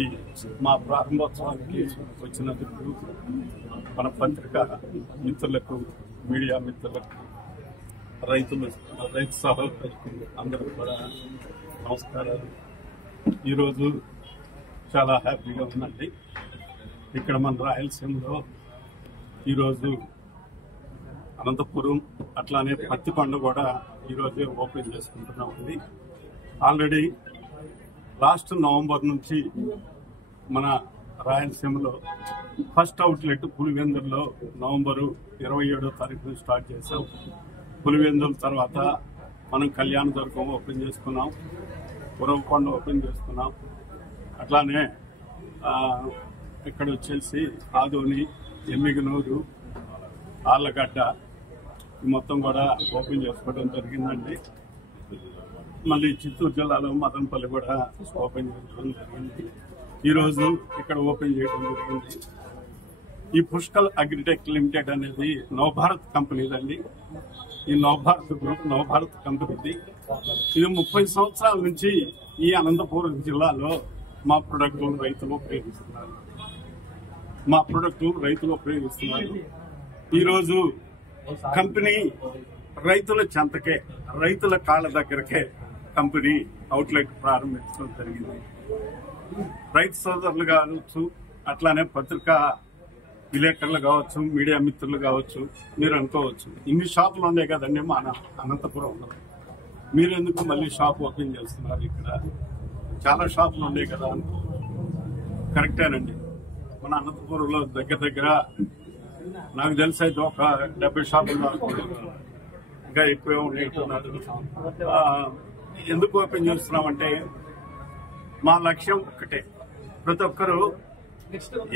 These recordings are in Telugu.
ఈ మా ప్రారంభోత్సవానికి వచ్చినందుకు మన పత్రిక మిత్రులకు, మీడియా మిత్రులకు, రైతు సహోదరులకు అందరూ కూడా నమస్కారాలు. ఈరోజు చాలా హ్యాపీగా ఉందండి. ఇక్కడ మన రాయలసీమలో ఈరోజు అనంతపురం అట్లానే పత్తికొండ కూడా ఈరోజు ఓపెన్ చేసుకుంటున్నామండి. ఆల్రెడీ లాస్ట్ నవంబర్ నుంచి మన రాయలసీమలో ఫస్ట్ అవుట్లెట్ పులివెందుల్లో నవంబరు 27వ తారీఖున స్టార్ట్ చేసాం. పులివెందుల తర్వాత మనం కళ్యాణదుర్గం ఓపెన్ చేసుకున్నాం, ఉరవకొండ ఓపెన్ చేసుకున్నాం. అట్లానే ఇక్కడ వచ్చేసి ఆదోని, ఎమ్మిగనూరు, ఆళ్లగడ్డ మొత్తం కూడా ఓపెన్ చేసుకోవడం జరిగిందండి. మళ్ళీ చిత్తూరు జిల్లాలో మదనపల్లి కూడా ఓపెన్ చేయడం జరిగింది. ఈరోజు ఇక్కడ ఓపెన్ చేయడం జరిగింది. ఈ పుష్కల్ అగ్రిటెక్ లిమిటెడ్ అనేది నవభారత్ కంపెనీదండి. ఈ నవభారత్ గ్రూప్ నవభారత్ కంపెనీది. ఇది 30 సంవత్సరాల నుంచి ఈ అనంతపురం జిల్లాలో మా ప్రొడక్టులు రైతులు ఉపయోగిస్తున్నారు. ఈరోజు కంపెనీ రైతుల చెంతకే, రైతుల కాళ్ళ దగ్గరకే కంపెనీ అవుట్లెట్ ప్రారంభించడం జరిగింది. రైతు సోదరులు కావచ్చు, అట్లానే పత్రికా విలేకరులు కావచ్చు, మీడియా మిత్రులు కావచ్చు, మీరు అనుకోవచ్చు ఇన్ని షాపులు ఉన్నాయి కదండి మన అనంతపురంలో, మీరు ఎందుకు మళ్ళీ షాప్ ఓపెన్ చేస్తున్నారు? ఇక్కడ చాలా షాపులు ఉన్నాయి కదా. కరెక్టేనండి. మన అనంతపురంలో దగ్గర నాకు తెలిసి అయితే ఒక 70 షాపులు ఇంకా ఎక్కువే ఉంటున్నారు. ఎందుకు ఓపెన్ చేస్తున్నామంటే మా లక్ష్యం ఒకటే. ప్రతి ఒక్కరు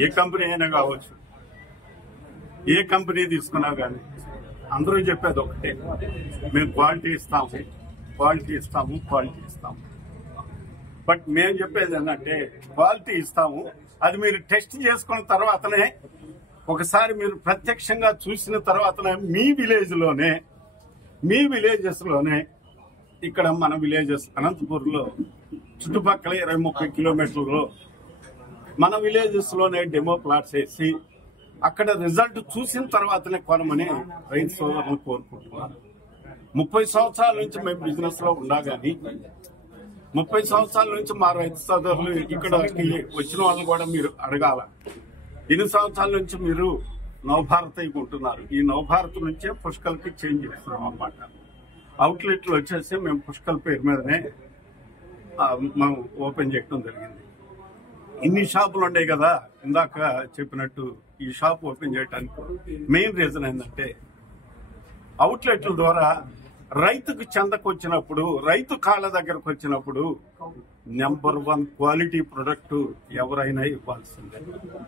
ఏ కంపెనీ అయినా కావచ్చు, ఏ కంపెనీ తీసుకున్నా కానీ అందరూ చెప్పేది ఒకటే, మేము క్వాలిటీ ఇస్తాము. బట్ మేము చెప్పేది ఏంటంటే క్వాలిటీ ఇస్తాము, అది మీరు టెస్ట్ చేసుకున్న తర్వాతనే, ఒకసారి మీరు ప్రత్యక్షంగా చూసిన తర్వాతనే మీ విలేజెస్ లోనే ఇక్కడ మన విలేజెస్ అనంతపూర్లో చుట్టుపక్కల 20-30 కిలోమీటర్లలో మన విలేజెస్ లోనే డెమో ప్లాట్స్ వేసి అక్కడ రిజల్ట్ చూసిన తర్వాతనే కొనమని రైతు సోదరులు కోరుకుంటున్నారు. 30 సంవత్సరాల నుంచి మేము బిజినెస్ లో ఉన్నా గానీ 30 సంవత్సరాల నుంచి మా రైతు సోదరులు ఇక్కడికి వచ్చిన వాళ్ళు కూడా మీరు అడగాల, ఎన్ని సంవత్సరాల నుంచి మీరు నవభారత్ ఉంటున్నారు. ఈ నవభారత్ నుంచే పుష్కల్ కి చేంజ్ చేస్తున్నాం అన్నమాట. అవుట్లెట్లు వచ్చేసి మేము పుష్కల్ పేరు మీదనే మనం ఓపెన్ చేయడం జరిగింది. ఇన్ని షాపులు ఉన్నాయి కదా, ఇందాక చెప్పినట్టు ఈ షాప్ ఓపెన్ చేయడానికి మెయిన్ రీజన్ ఏంటంటే అవుట్లెట్ల ద్వారా రైతుకు చెందకొచ్చినప్పుడు, రైతు కాళ్ళ దగ్గరకు వచ్చినప్పుడు నెంబర్ 1 క్వాలిటీ ప్రొడక్ట్ ఎవరైనా ఇవ్వాల్సిందే.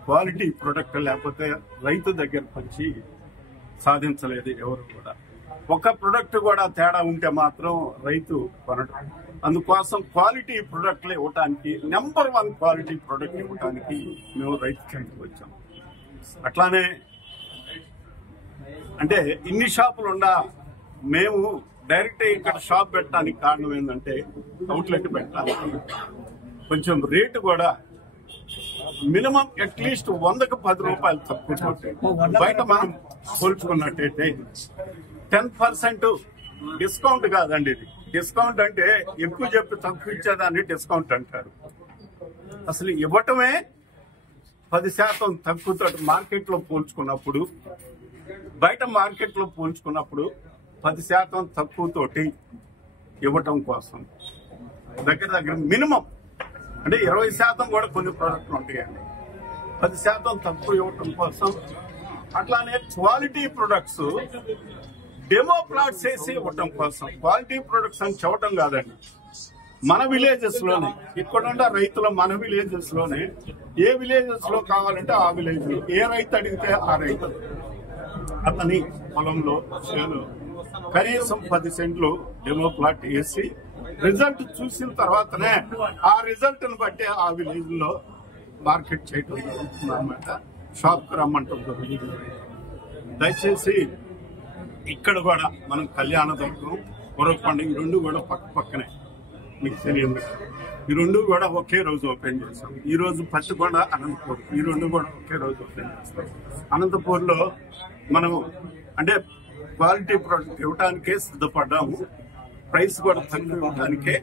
క్వాలిటీ ప్రొడక్ట్ లేకపోతే రైతు దగ్గరకు వచ్చి సాధించలేదు ఎవరు కూడా. ఒక ప్రొడక్ట్ కూడా తేడా ఉంటే మాత్రం రైతు కొనడం. అందుకోసం క్వాలిటీ ప్రొడక్ట్లు ఇవ్వటానికి, నెంబర్ 1 క్వాలిటీ ప్రొడక్ట్ ఇవ్వటానికి మేము రైతు చెంతకు వచ్చాం. అట్లానే అంటే ఇన్ని షాపులు ఉండా మేము డైరెక్ట్ ఇక్కడ షాప్ పెట్టడానికి కారణం ఏంటంటే అవుట్లెట్ పెట్టడానికి కొంచెం రేటు కూడా మినిమం అట్లీస్ట్ 100కు 10 రూపాయలు తక్కువ. బయట మనం పోల్చుకున్నట్టయితే 10% డిస్కౌంట్ కాదండి ఇది. డిస్కౌంట్ అంటే ఎక్కువ చెప్పి తక్కువ ఇచ్చేదాన్ని డిస్కౌంట్ అంటారు. అసలు ఇవ్వటమే 10% తక్కువతో మార్కెట్లో పోల్చుకున్నప్పుడు, బయట మార్కెట్లో పోల్చుకున్నప్పుడు 10% తక్కువతోటి ఇవ్వటం కోసం దగ్గర మినిమం అంటే 20% కూడా కొన్ని ప్రోడక్ట్లు ఉంటాయండి. 10% తక్కువ ఇవ్వటం కోసం. అట్లానే క్వాలిటీ ప్రొడక్ట్స్ డెమో ప్లాట్స్ వేసి ఇవ్వటం కోసం. క్వాలిటీ ప్రొడక్ట్స్ అని చెప్పడం కాదండి, మన విలేజెస్ లోనే, ఇక్కడ రైతుల మన విలేజెస్ లోనే, ఏ విలేజెస్ లో కావాలంటే ఆ విలేజ్ లో, ఏ రైతు అడిగితే ఆ రైతు అతని పొలంలో చేను కనీసం 10 సెంట్లు డెమో ప్లాట్ వేసి రిజల్ట్ చూసిన తర్వాతనే ఆ రిజల్ట్ ని బట్టి ఆ విలేజ్ లో మార్కెట్ చేయడం జరుగుతుంది అన్నమాట. షాప్ కు రమ్మంటుంది. దయచేసి ఇక్కడ కూడా మనం కళ్యాణదుర్గం, ఉరవకొండ ఈ 2 కూడా పక్కనే మీకు తెలియదు. ఈ రెండు కూడా ఒకే రోజు ఓపెన్ చేస్తాం. ఈ రోజు పత్తికొండ, అనంతపూర్ ఈ రెండు కూడా ఒకే రోజు ఓపెన్ చేస్తాం. అనంతపూర్లో మనం అంటే క్వాలిటీ ప్రోడక్ట్ ఇవ్వడానికే సిద్ధపడ్డాము. ప్రైస్ కూడా తక్కువ ఇవ్వడానికే,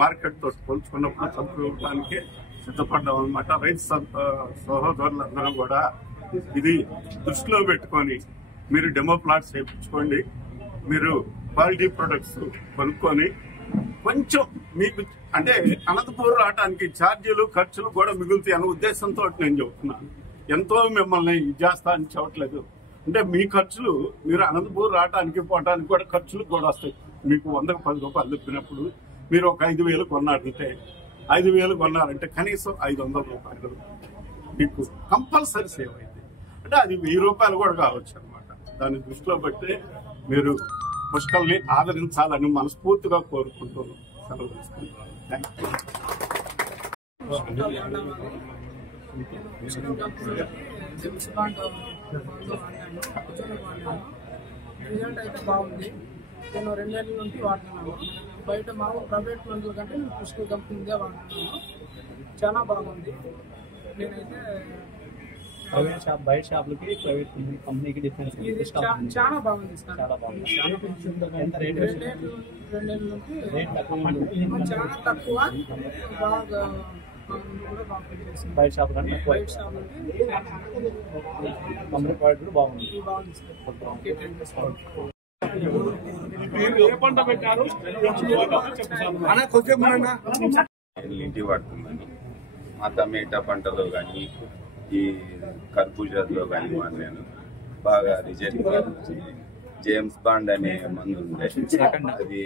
మార్కెట్ తో పోల్చుకున్నప్పుడు తక్కువ ఇవ్వడానికే సిద్ధపడ్డాం అనమాట. రైతు సహోదరులందరూ కూడా ఇది దృష్టిలో పెట్టుకొని మీరు డెమో ప్లాట్స్ వేయించుకోండి. మీరు క్వాలిటీ ప్రొడక్ట్స్ కొనుక్కొని కొంచెం మీకు అంటే అనంతపూర్ రావడానికి ఛార్జీలు ఖర్చులు కూడా మిగులుతాయి అనే ఉద్దేశంతో నేను చెబుతున్నాను. ఎంతో మిమ్మల్ని ఇది చేస్తా అని చెప్పట్లేదు. అంటే మీ ఖర్చులు మీరు అనంతపూర్ రావడానికి పోవడానికి కూడా ఖర్చులు కూడా వస్తాయి. మీకు 100కు 10 రూపాయలు చెప్పినప్పుడు మీరు ఒక 5,000 కొన్నారంటే 5,000 కొన్నారంటే కనీసం 500 రూపాయలు మీకు కంపల్సరీ సేవ్ అయింది. అంటే అది 1000 రూపాయలు కూడా కావచ్చు అనమాట. దాన్ని దృష్టిలో పెట్టి మీరు పుష్కల్ని ఆదరించాలని మనస్ఫూర్తిగా కోరుకుంటున్నాను. సెలవు తీసుకుంటున్నాను. రిజల్ట్ అయితే బాగుంది. నేను 2 ఏళ్ళ నుంచి వాడుతున్నాను. బయట మామూలు ప్రైవేట్ మందుల కంటే నేను పుష్కల్ కంపెనీదే వాడుతున్నాను. చాలా బాగుంది. నేనైతే బయట షాపులకి ప్రైవేట్ కంపెనీకి డిఫరెన్స్ ఇది చాలా బాగుంది. చాలా బాగుంది. 2 ఏళ్ళ నుంచి చాలా తక్కువ, బాగా కూడా బాగా పనిచేస్తుంది. బయట షాప్ కంటే బయట షాప్ కంపెనీ ప్రోడక్ట్ కూడా బాగుంది. ఏ పంట పెట్టారు? ఇంటి వాడుతుందని మా టమాటా పంటలో కానీ ఈ కర్బూజాలో కానీ వాడినాను. బాగా రిజల్ట్ వచ్చింది. జేమ్స్ బాండ్ అనే మందు ఉండే, అది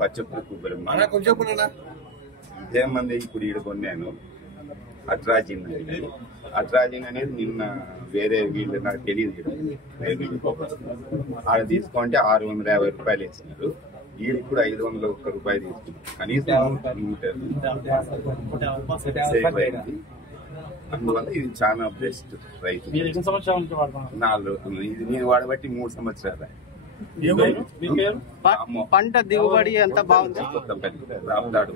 పచ్చపురుకు ఇదే మంది ఇప్పుడు ఈడ కొన్నాను. అట్రాజిన్ అనేది. అట్రాజిన్ అనేది నిన్న వేరే వీళ్ళు నాకు తెలియదు, ఆడ తీసుకుంటే 650 రూపాయలు వేసినారు. ఈడ ఇప్పుడు 501 రూపాయలు తీసుకున్నారు. కనీసం సేవ్ అయింది. అందువల్ల ఇది చాలా బెస్ట్ రైతు. 4 ఇది నేను వాడబట్టి 3 సంవత్సరాలు. పంట దిగుబడి ఎంత బాగుంది. రాప్తాడు